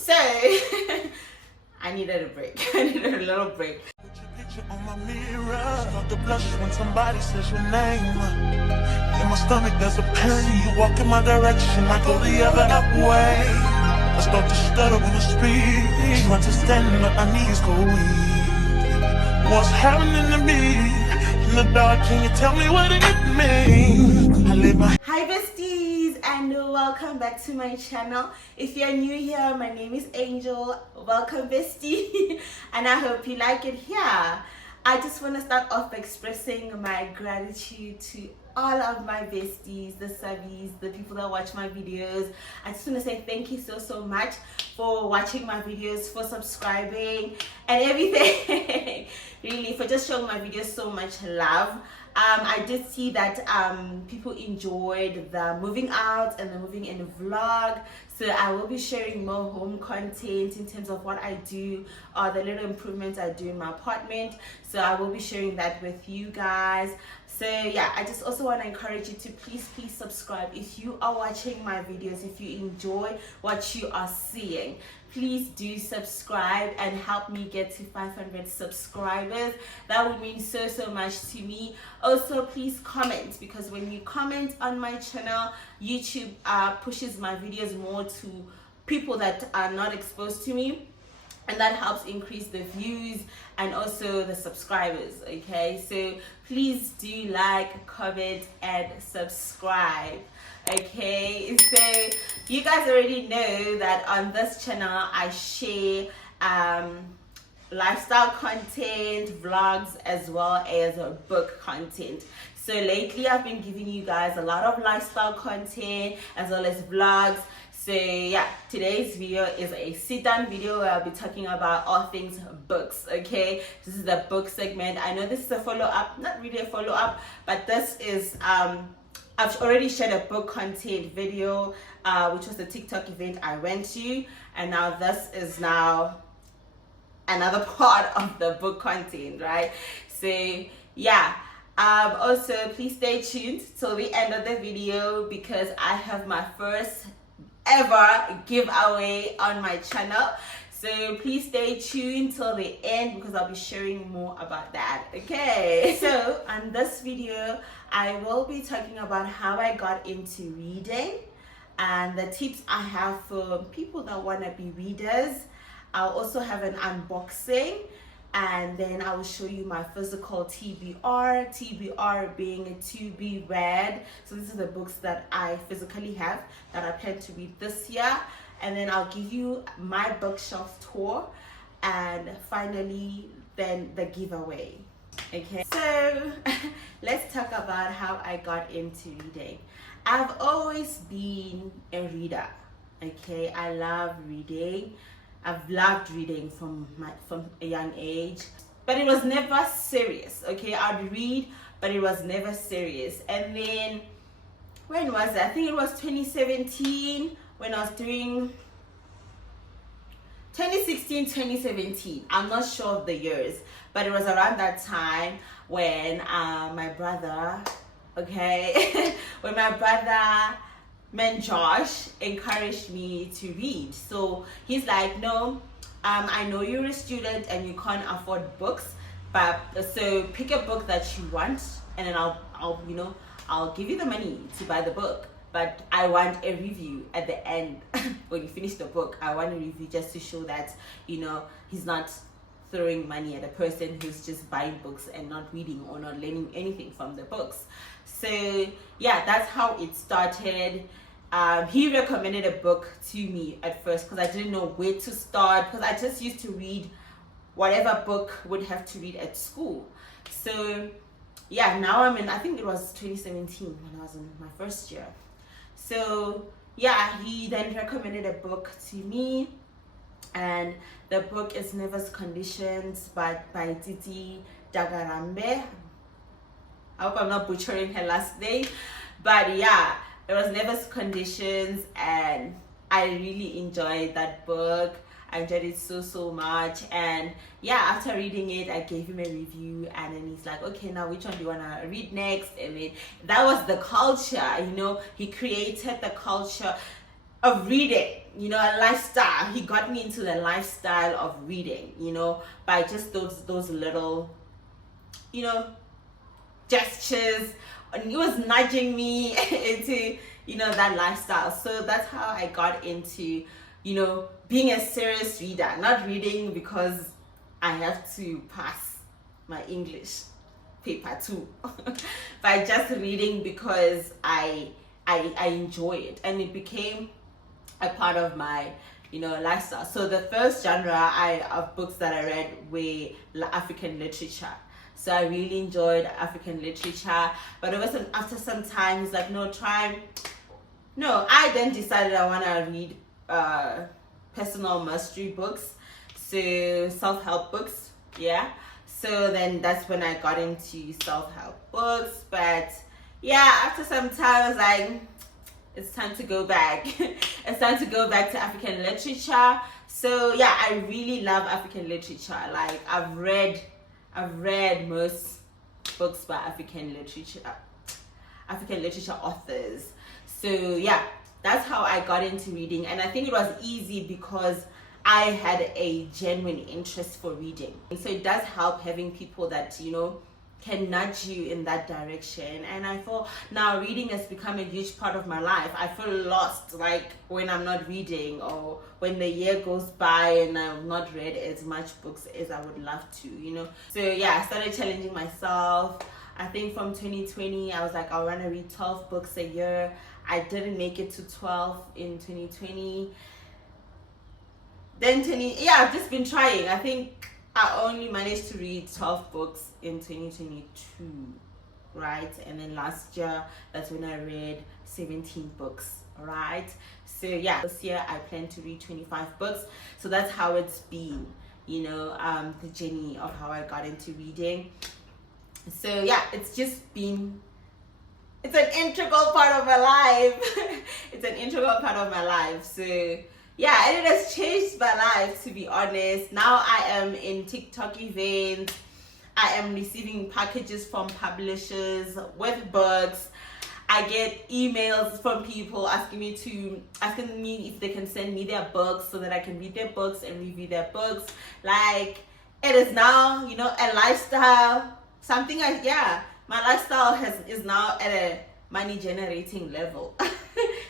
So I needed a break. I needed a little break. Put your picture on my mirror. Start to blush when somebody says your name. In my stomach there's a pain. You walk in my direction, I go the other way. I start to stutter when I speak. You understand what my knees go weak. What's happening to me? In the dark, can you tell me what it means? I live my Hi besties, and welcome back to my channel. If you're new here, my name is Angel. Welcome bestie, and I hope you like it here. I just want to start off expressing my gratitude to all of my besties, the subbies, the people that watch my videos. I just want to say thank you so much for watching my videos, for subscribing and everything. Really, for just showing my videos so much love. I did see that people enjoyed the moving out and the moving in vlog, so I will be sharing more home content in terms of what I do or the little improvements I do in my apartment. So I will be sharing that with you guys. So yeah, I just also want to encourage you to please subscribe if you are watching my videos. If you enjoy what you are seeing, please do subscribe and help me get to 500 subscribers. That would mean so much to me. Also, please comment, because when you comment on my channel, YouTube pushes my videos more to people that are not exposed to me, and that helps increase the views and also the subscribers. Okay, so please do like, comment and subscribe. Okay, so you guys already know that on this channel I share lifestyle content, vlogs, as well as book content. So lately I've been giving you guys a lot of lifestyle content as well as vlogs. So yeah, today's video is a sit-down video where I'll be talking about all things books. Okay, this is the book segment. I know this is a follow-up, not really a follow-up, but this is I've already shared a book content video, which was the TikTok event I went to, and now this is now another part of the book content, right? So yeah, also please stay tuned till the end of the video, because I have my first ever giveaway on my channel. So please stay tuned till the end, because I'll be sharing more about that. Okay, so on this video I will be talking about how I got into reading and the tips I have for people that want to be readers. I'll also have an unboxing, and then I will show you my physical TBR. TBR being to be read. So this is the books that I physically have that I plan to read this year. And then I'll give you my bookshelf tour, and finally then the giveaway. Okay, so let's talk about how I got into reading. I've always been a reader. Okay, I love reading. I've loved reading from a young age, but it was never serious. Okay, I'd read, but it was never serious. And then when was it? I think it was 2017 when I was doing 2016, 2017. I'm not sure of the years, but it was around that time when my brother, okay, when my brother man Josh encouraged me to read. So he's like, no, I know you're a student and you can't afford books, but so pick a book that you want, and then I'll give you the money to buy the book, but I want a review at the end. When you finish the book, I want a review, just to show that he's not throwing money at a person who's just buying books and not reading or not learning anything from the books. So yeah, that's how it started. He recommended a book to me at first, because I didn't know where to start, because I just used to read whatever book would have to read at school. So yeah, now I think it was 2017 when I was in my first year. So yeah, he then recommended a book to me, and the book is Never's Conditions by Titi Dagarambe. I hope I'm not butchering her last name, but yeah, it was Never's Conditions, and I really enjoyed that book. I enjoyed it so much. And yeah, after reading it, I gave him a review, and then he's like, okay, now which one do you want to read next? And then that was the culture, he created the culture. of reading, a lifestyle. He got me into the lifestyle of reading, by just those little, gestures. And he was nudging me into, that lifestyle. So that's how I got into, being a serious reader, not reading because I have to pass my English paper too, but just reading because I enjoy it, and it became a part of my lifestyle. So the first genre of books that I read were African literature. So I really enjoyed African literature, but after some time it's like, I then decided I want to read personal mastery books, so self-help books. So then that's when I got into self-help books. But after some time I was like, it's time to go back. It's time to go back to African literature. So I really love African literature. Like I've read most books by African literature authors. So that's how I got into reading, and I think it was easy because I had a genuine interest for reading. And so it does help having people that can nudge you in that direction. And I feel now reading has become a huge part of my life. I feel lost like when I'm not reading, or when the year goes by and I've not read as much books as I would love to, So I started challenging myself. I think from 2020 I was like, I want to read 12 books a year. I didn't make it to 12 in 2020. Then I've just been trying. I think I only managed to read 12 books in 2022, right? And then last year, that's when I read 17 books, right? So this year I plan to read 25 books. So that's how it's been, the journey of how I got into reading. So it's just been, it's an integral part of my life. It's an integral part of my life. So and it has changed my life, to be honest. Now I am in TikTok events. I am receiving packages from publishers with books. I get emails from people asking me if they can send me their books so that I can read their books and review their books. Like, it is now, a lifestyle. My lifestyle is now at a money generating level.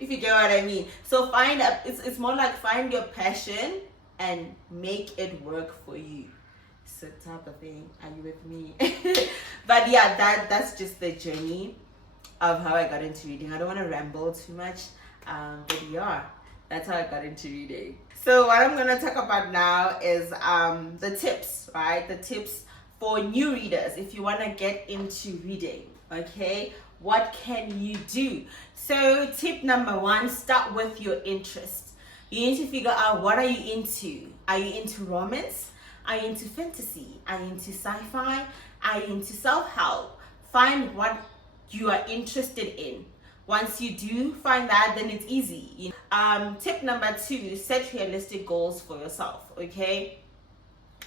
If you get what I mean. So it's more like find your passion and make it work for you. So type of thing. Are you with me? But that's just the journey of how I got into reading. I don't want to ramble too much. But that's how I got into reading. So what I'm gonna talk about now is the tips, right? The tips for new readers if you want to get into reading. Okay, what can you do? So tip number 1, start with your interest. You need to figure out, what are you into? Are you into romance? Are you into fantasy? Are you into sci-fi? Are you into self-help? Find what you are interested in. Once you do find that, then it's easy. Tip number 2, set realistic goals for yourself. Okay,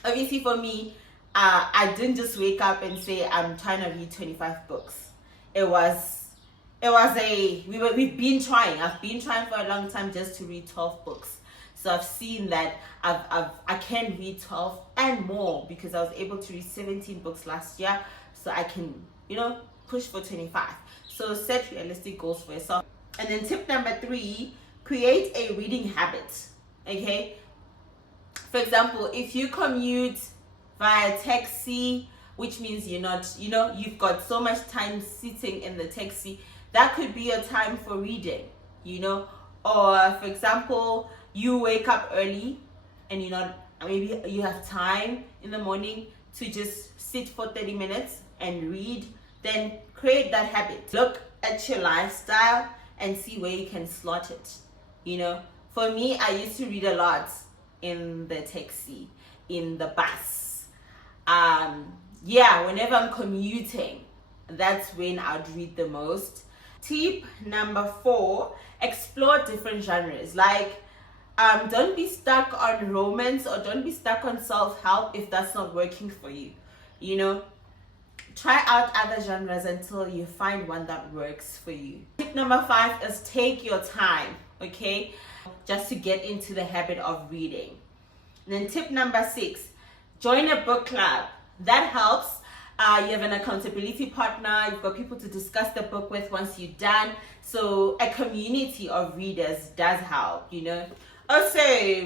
obviously for me, I didn't just wake up and say I'm trying to read 25 books. We've been trying. I've been trying for a long time just to read 12 books. So I've seen that I can read 12 and more, because I was able to read 17 books last year. So I can, push for 25. So set realistic goals for yourself. And then tip number 3, create a reading habit. Okay. For example, if you commute via taxi, which means you've got so much time sitting in the taxi, that could be your time for reading, or for example, you wake up early and maybe you have time in the morning to just sit for 30 minutes and read. Then create that habit. Look at your lifestyle and see where you can slot it. For me, I used to read a lot in the taxi, in the bus. Whenever I'm commuting, that's when I'd read the most. Tip number 4, explore different genres. Like, don't be stuck on romance, or don't be stuck on self-help if that's not working for you. Try out other genres until you find one that works for you. Tip number 5 is take your time. okay, just to get into the habit of reading. And then tip number 6, join a book club. That helps. You have an accountability partner, you've got people to discuss the book with once you're done. So a community of readers does help, you know. Also,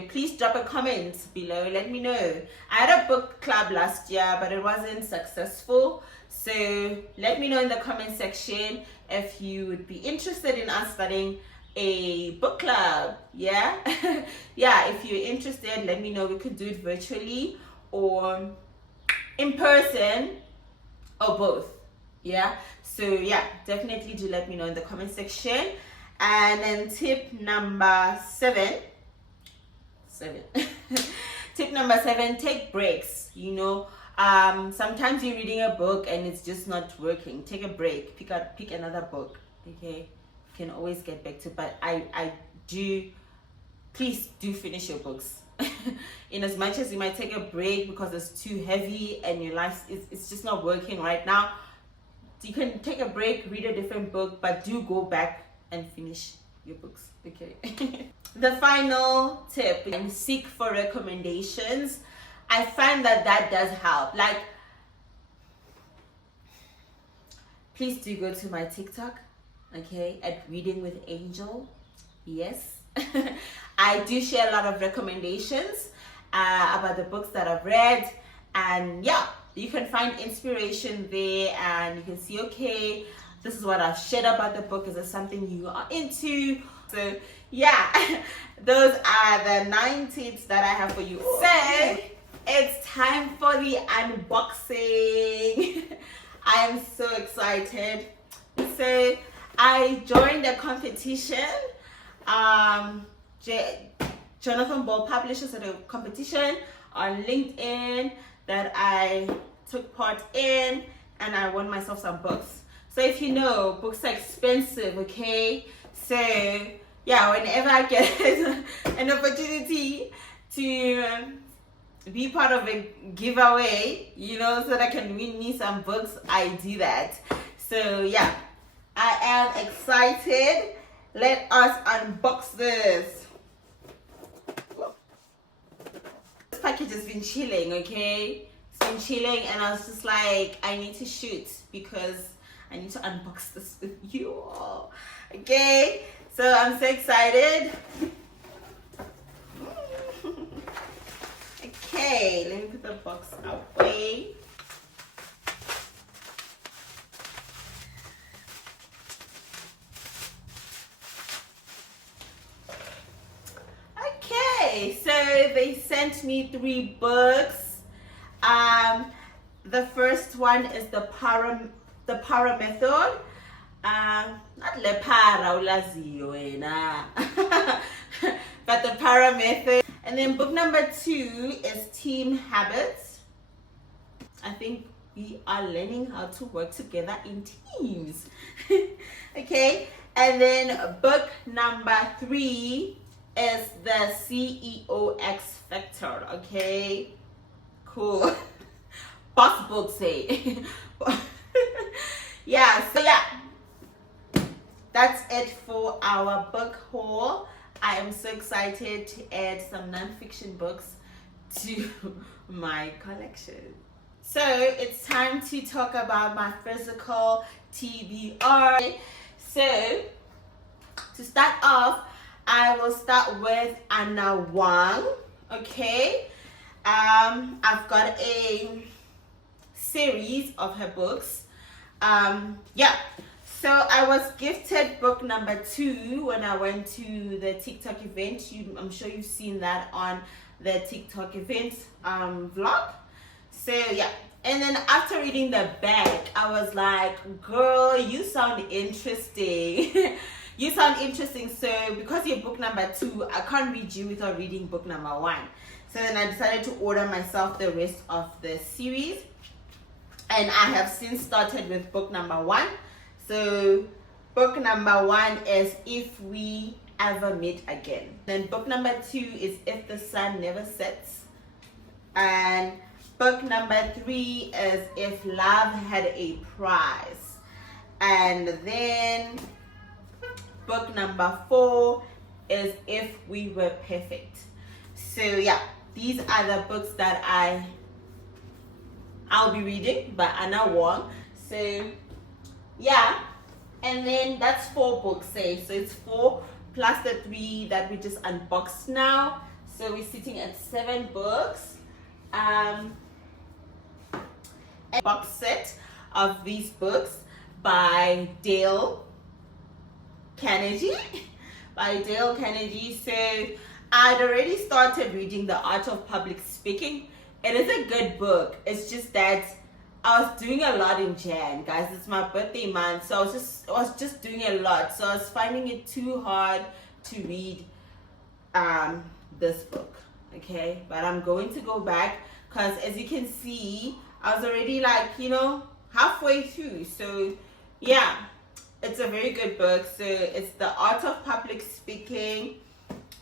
please drop a comment below, let me know. I had a book club last year, but it wasn't successful. So let me know in the comment section if you would be interested in us starting a book club. Yeah. Yeah, if you're interested, let me know. We could do it virtually or in person or both. Yeah, so yeah, definitely do let me know in the comment section. And then tip number 7 tip number 7, take breaks. You know, sometimes you're reading a book and it's just not working. Take a break, pick another book, okay? You can always get back to, but I do, please do finish your books. In as much as you might take a break because it's too heavy and your life it's just not working right now, you can take a break, read a different book, but do go back and finish your books, okay? The final tip, seek for recommendations. I find that does help. Like, please do go to my TikTok, okay, at Reading with Angel. Yes. I do share a lot of recommendations about the books that I've read, and yeah, you can find inspiration there, and you can see, okay, this is what I've shared about the book. Is it something you are into? So yeah, those are the 9 tips that I have for you. So it's time for the unboxing. I am so excited. So I joined a competition. Jonathan Ball publishes at a competition on LinkedIn that I took part in, and I won myself some books. So if you know, books are expensive, okay? So yeah, whenever I get an opportunity to be part of a giveaway, you know, so that I can win me some books, I do that. So yeah, I am excited. Let us unbox this. This package has been chilling, okay? It's been chilling, and I was just like, I need to shoot because I need to unbox this with you all. Okay? So I'm so excited. Okay, let me put the box away. Okay, so they sent me 3 books. The first one is the Para Method. Not Le Para ulaziyo wena. But the Para Method. And then book number 2 is Team Habits. I think we are learning how to work together in teams. Okay, and then book number 3 is the CEO X Factor. Okay, cool. Boss book say. Yeah, so yeah, that's it for our book haul. I am so excited to add some non-fiction books to my collection. So it's time to talk about my physical TBR. So to start off, I will start with Anna Wang. Okay, I've got a series of her books. Yeah, so I was gifted book number 2 when I went to the TikTok event. I'm sure you've seen that on the TikTok event vlog. So yeah, and then after reading the back, I was like, girl, you sound interesting. You sound interesting. So because you're book number 2, I can't read you without reading book number 1. So then I decided to order myself the rest of the series. And I have since started with book number 1. So book number 1 is If We Ever Meet Again. Then book number 2 is If the Sun Never Sets. And book number 3 is If Love Had a Price. And then book number 4 is If We Were Perfect. So yeah, these are the books that I'll be reading by Anna Wong. So yeah, and then that's 4 books, say. So it's 4 plus the 3 that we just unboxed now. So we're sitting at 7 books. A box set of these books by Dale Carnegie. So I'd already started reading The Art of Public Speaking. It is a good book. It's just that I was doing a lot in Jan, guys. It's my birthday month, so I was just doing a lot. So I was finding it too hard to read this book. Okay, but I'm going to go back because, as you can see, I was already like, halfway through. So yeah, it's a very good book. So it's The Art of Public Speaking,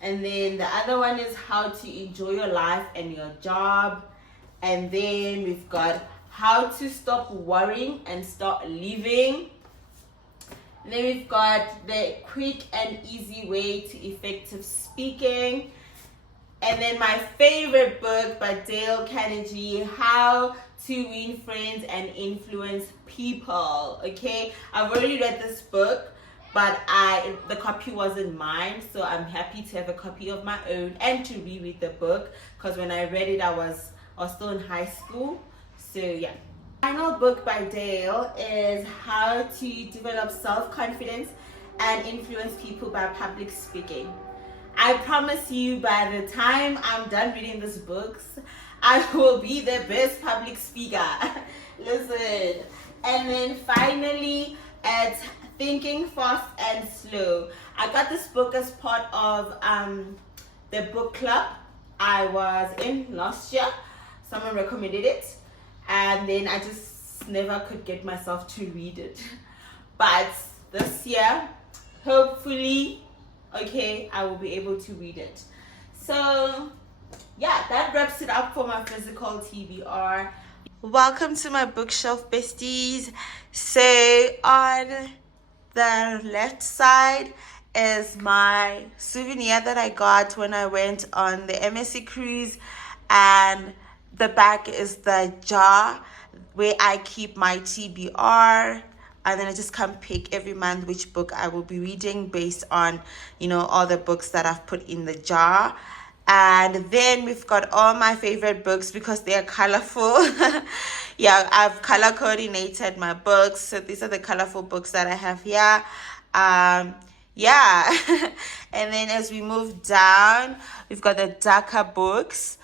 and then the other one is How to Enjoy Your Life and Your Job, and then we've got How to Stop Worrying and Start Living. And then we've got The Quick and Easy Way to Effective Speaking. And then my favorite book by Dale Carnegie, How to Win Friends and Influence People. Okay, I've already read this book, but the copy wasn't mine, so I'm happy to have a copy of my own and to reread the book, because when I read it I was still in high school. So yeah. Final book by Dale is How to Develop Self-Confidence and Influence People by Public Speaking. I promise you, by the time I'm done reading these books, I will be the best public speaker. Listen. And then finally, at Thinking Fast and Slow. I got this book as part of the book club I was in last year. Someone recommended it, and then I just never could get myself to read it. But this year, hopefully, I will be able to read it. So yeah, that wraps it up for my physical TBR. Welcome to my bookshelf, besties. So on the left side is my souvenir that I got when I went on the MSC cruise, and the back is the jar where I keep my TBR. And then I just come pick every month which book I will be reading based on, all the books that I've put in the jar. And then we've got all my favorite books because they are colorful. Yeah, I've color coordinated my books. So these are the colorful books that I have here. Yeah. And then as we move down, we've got the darker books.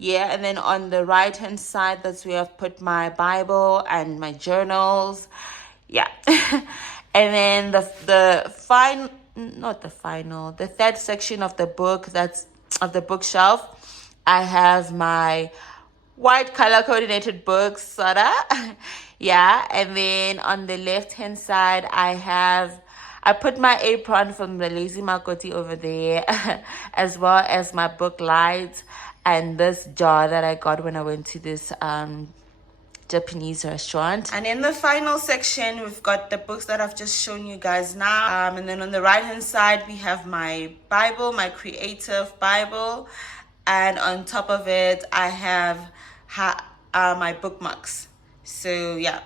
Yeah, and then on the right hand side, that's where I've put my Bible and my journals. Yeah. And then the third section of the book, that's of the bookshelf, I have my white color coordinated books, sorta. Yeah, and then on the left hand side, I put my apron from the Lazy Makoti over there, as well as my book lights and this jar that I got when I went to this Japanese restaurant. And in the final section, we've got the books that I've just shown you guys now. And then on the right hand side, we have my Bible, my creative Bible. And on top of it, I have my bookmarks. So yeah,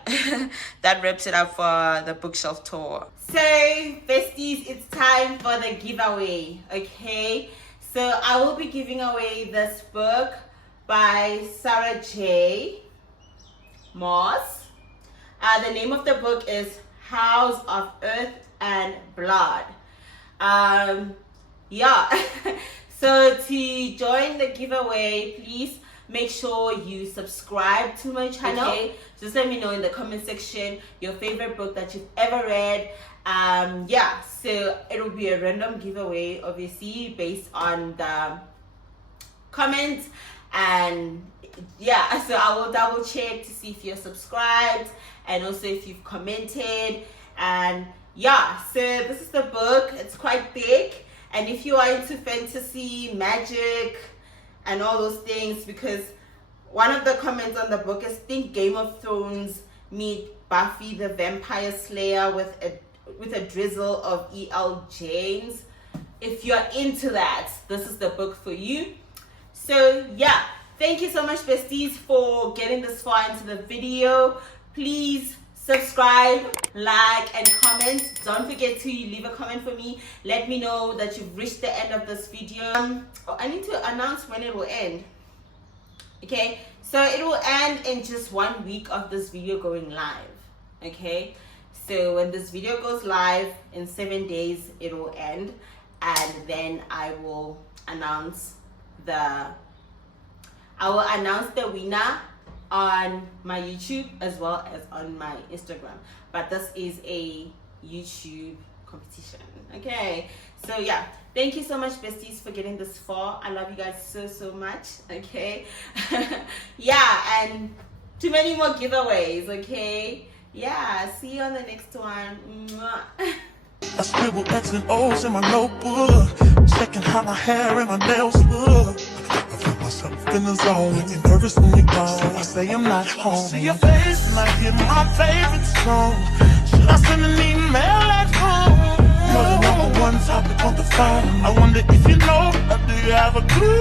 that wraps it up for the bookshelf tour. So besties, it's time for the giveaway. Okay, so I will be giving away this book by Sarah J. Moss. The name of the book is House of Earth and Blood. Yeah. So to join the giveaway, please make sure you subscribe to my channel. Okay? Just let me know in the comment section your favorite book that you've ever read. Yeah, so it'll be a random giveaway, obviously, based on the comments. And yeah, so I will double check to see if you're subscribed and also if you've commented. And yeah, so this is the book. It's quite thick, and if you are into fantasy, magic and all those things, because one of the comments on the book is, think Game of Thrones meet Buffy the Vampire Slayer with a drizzle of E.L. James. if you're into that, this is the book for you. So yeah, thank you so much, besties, for getting this far into the video. Please subscribe, like, and comment. Don't forget to leave a comment for me. Let me know that you've reached the end of this video. I need to announce when it will end. Okay, so it will end in just 1 week of this video going live. Okay, so when this video goes live in 7 days, it will end, and then I will announce the winner on my YouTube as well as on my Instagram. But this is a YouTube competition. Okay, so yeah, thank you so much, besties, for getting this far. I love you guys so much. Okay. Yeah, and too many more giveaways. Okay, yeah, see you on the next one. Mwah. I scribble X and O's in my notebook, checking how my hair and my nails look. I feel myself in the zone, getting nervous when you're gone. I say I'm not home. See your face and I hear my favorite song. Should I send an email at home? You're the #1 topic on the phone. I wonder if you know, or do you have a clue?